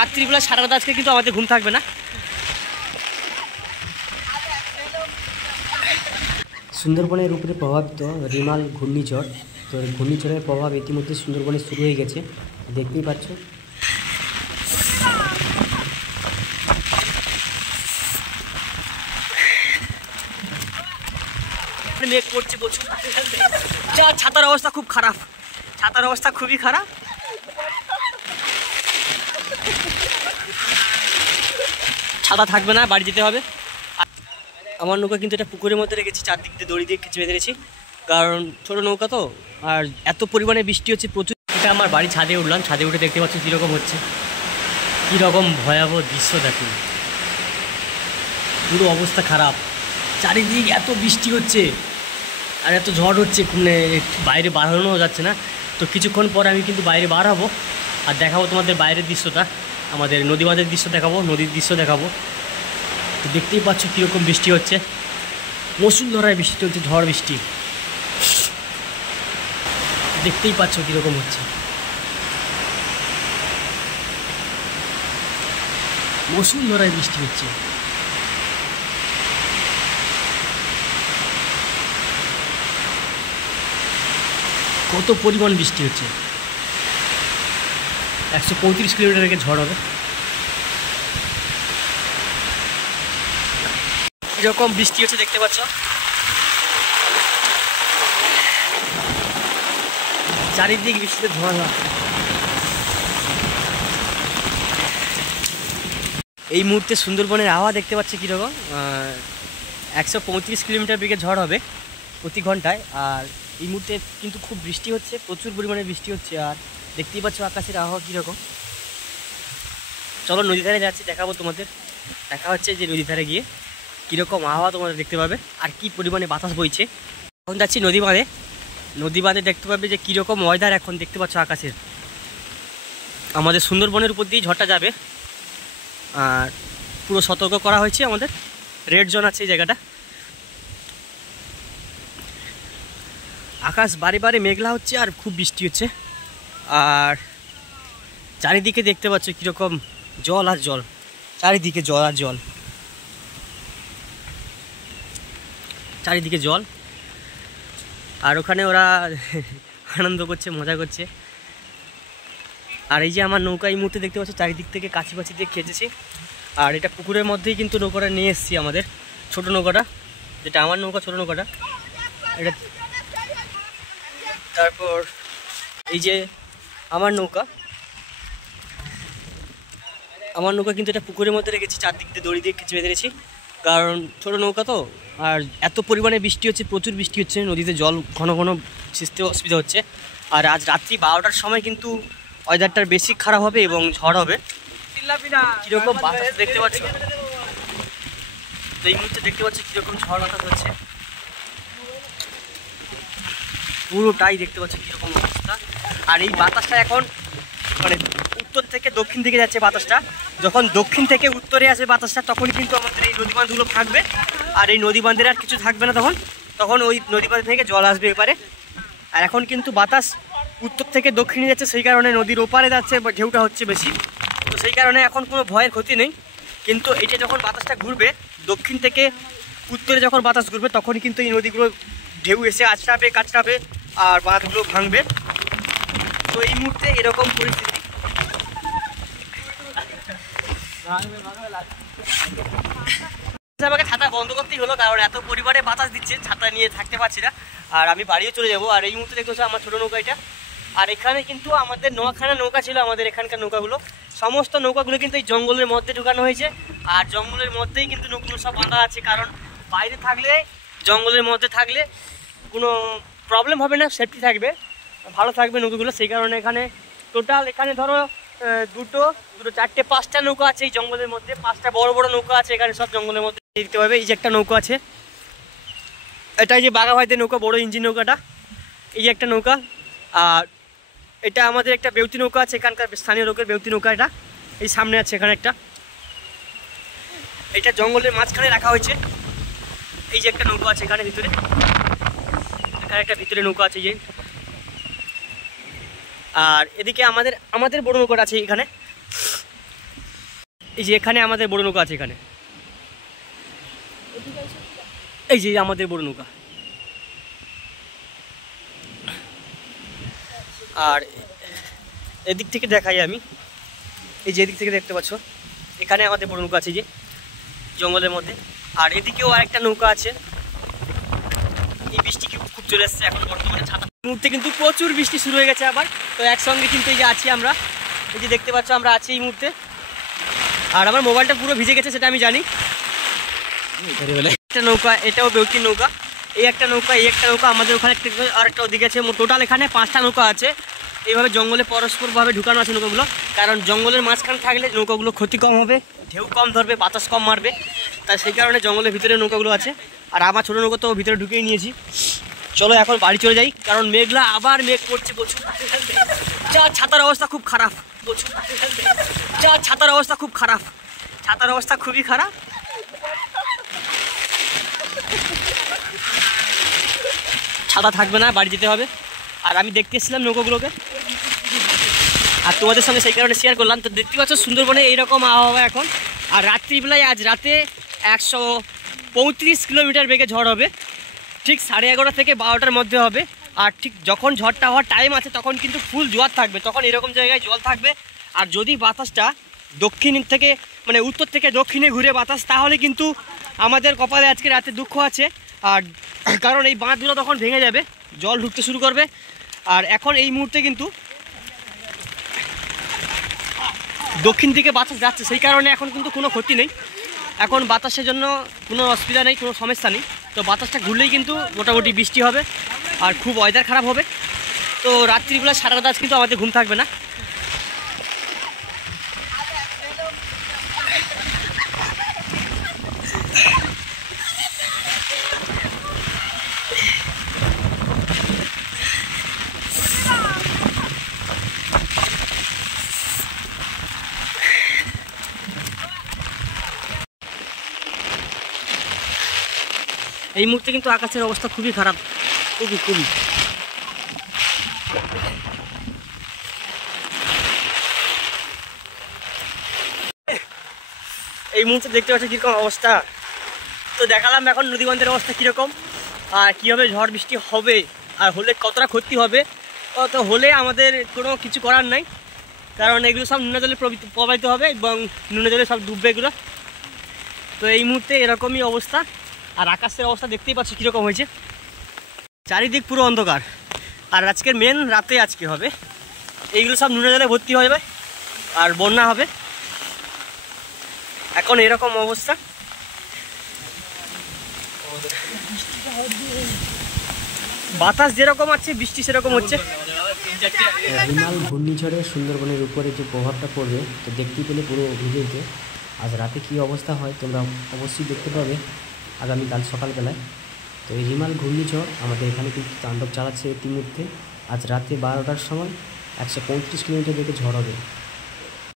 রাত্রিবেলা সারা রাত আজকে কিন্তু আমাদের ঘুম থাকবে না। সুন্দরবনের উপরে প্রভাবিত রিমাল ঘূর্ণিঝড়, তো ঘূর্ণিঝড়ের প্রভাব ইতিমধ্যে সুন্দরবনে শুরু হয়ে গেছে, দেখতেই পাচ্ছ। মেঘ পড়ছে প্রচুর, ছাতার অবস্থা খুব খারাপ, ছাতার অবস্থা খুবই খারাপ। ছাতা থাকবে না, বাড়ি যেতে হবে। আমার নৌকা কিন্তু এটা পুকুরের মধ্যে রেখেছি, চারদিক দিয়ে দড়ি দিয়ে কিছু বেঁধে রেখেছি, কারণ ছোটো নৌকা তো, আর এত পরিমাণে বৃষ্টি হচ্ছে প্রচুর। এটা আমার বাড়ি ছাদে উঠলাম, ছাদে উঠে দেখতে পাচ্ছি কীরকম হচ্ছে, কীরকম ভয়াবহ দৃশ্য দেখুন, পুরো অবস্থা খারাপ, চারিদিক এত বৃষ্টি হচ্ছে আর এত ঝড় হচ্ছে, বাইরে বার হওয়ানো যাচ্ছে না। তো কিছুক্ষণ পরে আমি কিন্তু বাইরে বার হবো আর দেখাবো তোমাদের বাইরের দৃশ্যটা, আমাদের নদী বাঁধের দৃশ্য দেখাবো, নদীর দৃশ্য দেখাবো। তো দেখতেই পাচ্ছ কীরকম বৃষ্টি হচ্ছে, মুষলধারায় বৃষ্টি চলছে, ঝড় বৃষ্টি, দেখতেই পাচ্ছ কীরকম হচ্ছে, মুষলধারায় বৃষ্টি হচ্ছে। কত পরিমাণ বৃষ্টি হচ্ছে, 135 কিলোমিটার থেকে ঝড় হবে। এরকম বৃষ্টি হচ্ছে দেখতে পাচ্ছ, চারিদিক বৃষ্টিতে ধোঁয়া। এই মুহূর্তে সুন্দরবনের আবহাওয়া দেখতে পাচ্ছি কীরকম, 135 কিলোমিটার বেগে ঝড় হবে প্রতি ঘন্টায়। আর এই মুহূর্তে কিন্তু খুব বৃষ্টি হচ্ছে, প্রচুর পরিমাণে বৃষ্টি হচ্ছে, আর দেখতেই পাচ্ছ আকাশের আবহাওয়া কীরকম। চলো নদী ধারে যাচ্ছি, দেখাবো তোমাদের, দেখা হচ্ছে যে নদী ধারে গিয়ে কীরকম আবহাওয়া তোমরা দেখতে পাবে আর কি পরিমাণে বাতাস বইছে। এখন যাচ্ছি নদী বাঁধে, নদী বাঁধে দেখতে পাবে যে কীরকম ওয়েদার এখন দেখতে পাচ্ছ আকাশের। আমাদের সুন্দরবনের উপর দিয়ে ঝড়টা যাবে, আর পুরো সতর্ক করা হয়েছে, আমাদের রেড জোন আছে এই জায়গাটা। আকাশ বারে বারে মেঘলা হচ্ছে আর খুব বৃষ্টি হচ্ছে, আর চারিদিকে দেখতে পাচ্ছ কীরকম জল আর জল, চারিদিকে জল আর জল, চারিদিকে জল। আর ওখানে ওরা আনন্দ করছে, মজা করছে। আর এই যে আমার নৌকা এই মুহূর্তে দেখতে পাচ্ছি চারিদিক থেকে কাছি পাছি দিয়ে খেঁচেছি, আর এটা পুকুরের মধ্যেই কিন্তু নৌকাটা নিয়ে এসেছি, আমাদের ছোট নৌকাটা, যেটা আমার নৌকা, ছোট নৌকাটা এটা। তারপর এই যে আমার নৌকা কিন্তু এটা পুকুরের মধ্যে রেখেছি, চারদিক দিয়ে দড়ি দিয়ে কিছু বেঁধে রেখেছি, কারণ ছোটো নৌকা তো, আর এত পরিমাণে বৃষ্টি হচ্ছে, প্রচুর বৃষ্টি হচ্ছে, নদীতে জল ঘন ঘন সিস্তে অসুবিধা হচ্ছে। আর আজ রাত্রি 12টার সময় কিন্তু ওয়েদারটার বেশি খারাপ হবে এবং ঝড় হবে। কীরকম বাতাস দেখতে পাচ্ছ, তো এই মুহূর্তে দেখতে পাচ্ছি কীরকম ঝড় বাতাস হচ্ছে, পুরোটাই দেখতে পাচ্ছি কীরকম অবস্থা। আর এই বাতাসটা এখন মানে উত্তর থেকে দক্ষিণ দিকে যাচ্ছে বাতাসটা, যখন দক্ষিণ থেকে উত্তরে আসবে বাতাসটা তখনই কিন্তু আমাদের এই নদী বাঁধগুলো থাকবে, আর এই নদী বাঁধের আর কিছু থাকবে না, তখন ওই নদী বাঁধ থেকে জল আসবে এপারে। আর এখন কিন্তু বাতাস উত্তর থেকে দক্ষিণে যাচ্ছে, সেই কারণে নদীর ওপারে যাচ্ছে, ঢেউটা হচ্ছে বেশি, তো সেই কারণে এখন কোনো ভয়ের ক্ষতি নেই। কিন্তু এটা যখন বাতাসটা ঘুরবে দক্ষিণ থেকে উত্তরে, যখন বাতাস ঘুরবে তখনই কিন্তু এই নদীগুলো ঢেউ এসে আছড়াবে, কাছড়াবে আর বাঁধগুলো ভাঙবে। তো এই মুহূর্তে এরকম পরিস্থিতি। আমাকে ছাতা বন্ধ করতেই হলো, কারণ এত পরিমাণে বাতাস দিচ্ছে, ছাতা নিয়ে থাকতে পারছি না, আর আমি বাড়িও চলে যাবো। আর এই মুহূর্তে দেখতে হচ্ছে আমার ছোটো নৌকা এটা, আর এখানে কিন্তু আমাদের 9খানা নৌকা ছিল, আমাদের এখানকার নৌকাগুলো, সমস্ত নৌকাগুলো কিন্তু এই জঙ্গলের মধ্যে ঢুকানো হয়েছে, আর জঙ্গলের মধ্যেই কিন্তু নৌকাগুলো সব বাঁধা আছে, কারণ বাইরে থাকলে, জঙ্গলের মধ্যে থাকলে কোনো প্রবলেম হবে না, সেফটি থাকবে, ভালো থাকবে নৌকাগুলো, সেই কারণে এখানে টোটাল এখানে ধরো দুটো 4টে 5টা নৌকা আছে এই জঙ্গলের মধ্যে, 5টা বড় বড় নৌকা আছে এখানে, সব জঙ্গলের মধ্যে দেখতে পাবে। এই যে একটা নৌকা আছে, এটাই যে বাঘা ভাইদের নৌকা, বড় ইঞ্জিন নৌকাটা, এই যে একটা নৌকা। আর এটা আমাদের একটা বেউতি নৌকা আছে, এখানকার স্থানীয় লোকের বেউতি নৌকা, এটা এই সামনে আছে এখানে একটা, এটা জঙ্গলের মাঝখানে রাখা হয়েছে। এই যে একটা নৌকা আছে এখানে ভিতরে, এখানে একটা ভিতরে নৌকা আছে যে, আর এদিকে আমাদের বড় নৌকাটা আছে এখানে, এই যে এখানে আমাদের বড় নৌকা আছে, এখানে এই যে আমাদের বড় নৌকা। আর এদিক থেকে দেখাই আমি, এই যে এদিক থেকে দেখতে পাচ্ছ এখানে আমাদের বড় নৌকা আছে যে জঙ্গলের মধ্যে। আর এদিকেও আরেকটা নৌকা আছে। এই বৃষ্টি খুব চলে এসছে এখন বর্তমানে, ছাতা মুহূর্তে কিন্তু প্রচুর বৃষ্টি শুরু হয়ে গেছে আবার। তো একসঙ্গে কিন্তু এই যে আছি আমরা, এই যে দেখতে পাচ্ছ আমরা আছি এই মুহূর্তে। আর আমার মোবাইলটা পুরো ভিজে গেছে সেটা আমি জানি। একটা নৌকা, এটাও বেউটির নৌকা, এই একটা নৌকা, এই একটা নৌকা, আমাদের ওখানে আর একটা ওদিকে আছে। টোটাল এখানে 5টা নৌকা আছে। এইভাবে জঙ্গলে পরস্পরভাবে ঢুকানো আছে নৌকাগুলো, কারণ জঙ্গলের মাঝখানে থাকলে নৌকাগুলো ক্ষতি কম হবে, ঢেউ কম ধরবে, বাতাস কম মারবে, তাই সেই কারণে জঙ্গলের ভিতরে নৌকাগুলো আছে। আর আমার ছোটো নৌকা তো ভিতরে ঢুকিয়ে নিয়েছি। চলো এখন বাড়ি চলে যাই, কারণ মেঘলা আবার মেঘ পড়ছে প্রচুর। ছাতার অবস্থা খুব খারাপ প্রচুর, ছাতার অবস্থা খুব খারাপ, ছাতার অবস্থা খুবই খারাপ। ছাতা থাকবে না, বাড়ি যেতে হবে। আর আমি দেখতে এসেছিলাম নৌকাগুলোকে, আর তোমাদের সঙ্গে সেই কারণে শেয়ার করলাম। তো দেখতে পাচ্ছ সুন্দরবনে এইরকম আবহাওয়া এখন। আর রাত্রিবেলায় আজ রাতে 135 কিলোমিটার বেগে ঝড় হবে, ঠিক 11:30 থেকে 12টার মধ্যে হবে। আর ঠিক যখন ঝড়টা হওয়ার টাইম আছে তখন কিন্তু ফুল জোয়ার থাকবে, তখন এরকম জায়গায় জল থাকবে। আর যদি বাতাসটা দক্ষিণ থেকে মানে উত্তর থেকে দক্ষিণে ঘুরে বাতাস, তাহলে কিন্তু আমাদের কপালে আজকে রাতে দুঃখ আছে। আর কারণ এই বাঁধগুলো তখন ভেঙে যাবে, জল ঢুকতে শুরু করবে। আর এখন এই মুহূর্তে কিন্তু দক্ষিণ দিকে বাতাস যাচ্ছে, সেই কারণে এখন কিন্তু কোনো ক্ষতি নেই, এখন বাতাসের জন্য কোনো অসুবিধা নেই, কোনো সমস্যা নেই। তো বাতাসটা ঘুরলেই কিন্তু মোটামুটি বৃষ্টি হবে আর খুব ওয়েদার খারাপ হবে। তো রাত্রিবেলা সারা রাত কিন্তু আমাদের ঘুম থাকবে না। এই মুহূর্তে কিন্তু আকাশের অবস্থা খুবই খারাপ, খুবই খুবই। এই মুহূর্তে দেখতে পাচ্ছি কীরকম অবস্থা। তো দেখালাম এখন নদীবন্ধের অবস্থা কীরকম আর কীভাবে ঝড় বৃষ্টি হবে আর হলে কতটা ক্ষতি হবে। তো হলে আমাদের কোনো কিছু করার নাই, কারণ এগুলো সব নুনা জলে প্রবাহিত হবে এবং নুনা জলে সব ডুববে এগুলো। তো এই মুহূর্তে এরকমই অবস্থা। আর আকাশের অবস্থা দেখতেই পাচ্ছি কীরকম হয়েছে, চারিদিক পুরো অন্ধকার। আর আজকের মেন রাতে আজকে হবে, এইগুলো সব নুনা জলে ভর্তি হয়ে যাবে আর বন্যা হবে। এখন এরকম অবস্থা। বাতাস যেরকম আছে বৃষ্টি সেরকম হচ্ছে। রিমাল ঘূর্ণিঝড়ে সুন্দরবনের উপরে যে প্রভাবটা পড়বে তো দেখতেই পেলে পুরো ভিডিওতে। আজ রাতে কী অবস্থা হয় তোমরা অবশ্যই দেখতে পাবে আগামীকাল সকালবেলায়। তো এই রিমাল ঘূর্ণিঝড় আমাদের এখানে কিন্তু তাণ্ডব চালাচ্ছে এই মুহূর্তে। আজ রাতে 12টার সময় 135 কিলোমিটার বেগে ঝড় হবে।